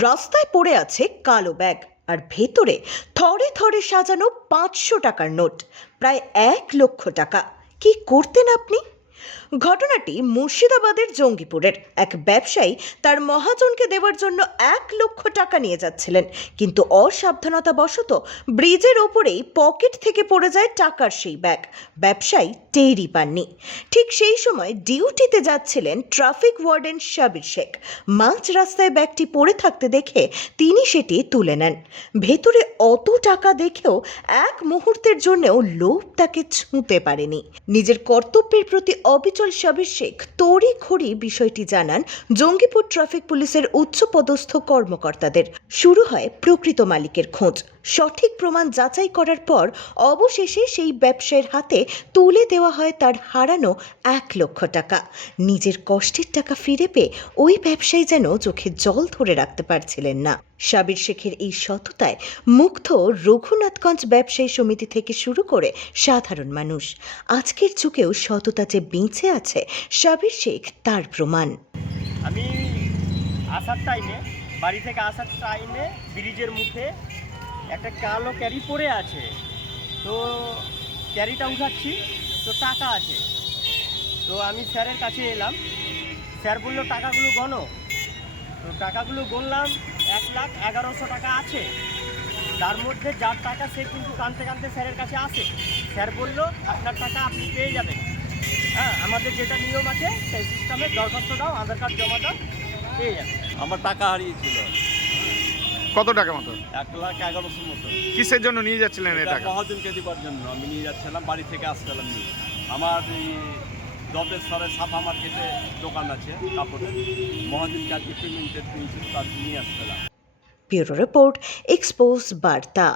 রাস্তায় পড়ে আছে কালো ব্যাগ আর ভেতরে থরে থরে সাজানো 500 টাকার নোট, প্রায় 1 লক্ষ টাকা। কি করতেন আপনি? ঘটনাটি মুর্শিদাবাদের জঙ্গিপুরের এক ব্যবসায়ী তার মহাজনকে দেওয়ার জন্য 1 লক্ষ টাকা নিয়ে যাচ্ছিলেন, কিন্তু অসাবধানতাবশত ব্রিজের ওপরেই পকেট থেকে পড়ে যায় টাকার সেই ব্যাগ। ব্যবসায়ী টেরই পাননি। ঠিক সেই সময় ডিউটিতে যাচ্ছিলেন ট্রাফিক ওয়ার্ডেন সাবির শেখ। মাঝ রাস্তায় ব্যাগটি পড়ে থাকতে দেখে তিনি সেটি তুলে নেন। ভেতরে অত টাকা দেখেও এক মুহূর্তের জন্যও লোভ তাকে ছুঁতে পারেনি। নিজের কর্তব্যের প্রতি অবিচল সাবির শেখ তড়িঘড়ি বিষয়টি জানান জঙ্গিপুর ট্রাফিক পুলিশের উচ্চপদস্থ কর্মকর্তাদের। শুরু হয় প্রকৃত মালিকের খোঁজ। সঠিক প্রমাণ যাচাই করার পর অবশেষে সেই ব্যবসায়ীর হাতে তুলে দেওয়া হয় তার হারানো 1 লক্ষ টাকা। নিজের কষ্টের টাকা ফিরে পেয়ে ওই ব্যবসায়ী যেন চোখে জল ধরে রাখতে পারছিলেন না। সাবির শেখের এই সততায় মুগ্ধ রঘুনাথগঞ্জ ব্যবসায়ী সমিতি থেকে শুরু করে সাধারণ মানুষ। আজকের যুগেও সততা যে বেঁচে আছে, সাবির শেখ তার প্রমাণ। আমি বাড়ি থেকে আসার টাইমে ব্রিজের মুখে একটা কালো ক্যারি পড়ে আছে, তো ক্যারিটা উঠাচ্ছি, তো টাকা আছে। তো আমি স্যারের কাছে এলাম, স্যার বললো টাকাগুলো গণো। তো টাকাগুলো গণলাম, 1,11,000 টাকা আছে। তার মধ্যে যার টাকা সে কিন্তু কানতে কানতে স্যারের কাছে আসে। স্যার বললো আপনার টাকা আপনি পেয়ে যাবেন। হ্যাঁ, আমাদের যেটা নিয়ম আছে সেই সিস্টেমে দরখাস্ত দাও, আধার কার্ড জমা দাও, পেয়ে যাবে। আমার টাকা হারিয়েছিল কত টাকা মতো? 1,11,000 মতো। কিসের জন্য নিয়ে যাচ্ছিলেন এই এটা টাকা? মহাজনকে দিবার জন্য আমি নিয়ে যাচ্ছিলাম, বাড়ি থেকে আসছিলাম নিয়ে। আমার এই দপেশ্বরে সাফা মার্কেটে দোকান আছে কাপড়ের, মহাজনকে আজকে পেমেন্টের দিন ছিল, তার নিয়ে আসছিলাম। ব্যুরো রিপোর্ট, এক্সপোজ বার্তা।